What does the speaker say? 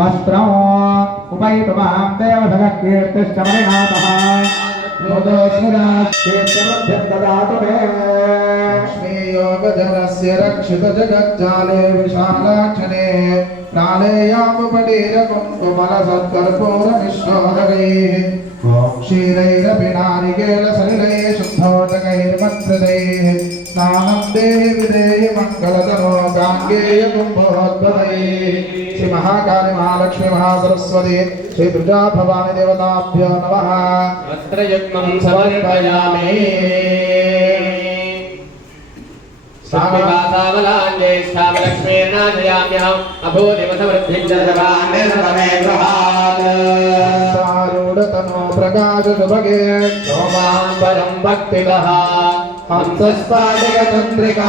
वस्त्रौ उपैतमां देवसगकीर्तिश्च परिणातः कीर्तिमभ्यन्तदातु मे श्रीयोगधरस्य रक्षितजगज्जाले विशालाक्षणे प्रालेयामुपटीरकुम्कुमलसत्कर्पूरमिश्रोदकैः ॐ क्षीरैरपि नारिकेलसलिलैः शुद्धोदकैर्मत्सदैः स्नानं देहि विदेहि मङ्गलतनो गाङ्गेयकुम्भोद्भवैः శ్రీ మహాకాళి మహాలక్ష్మి మహాసరస్వతి శ్రీ దుర్గా భవాని దేవతాభ్యో నమ వస్త్రయజ్ఞం సమర్పయామి ൂഢതനോ പ്രകാശുഭഗേ സോമാംബരം ഭക്തിത ഹംസസ്പാടിക ചന്ദ്രികാ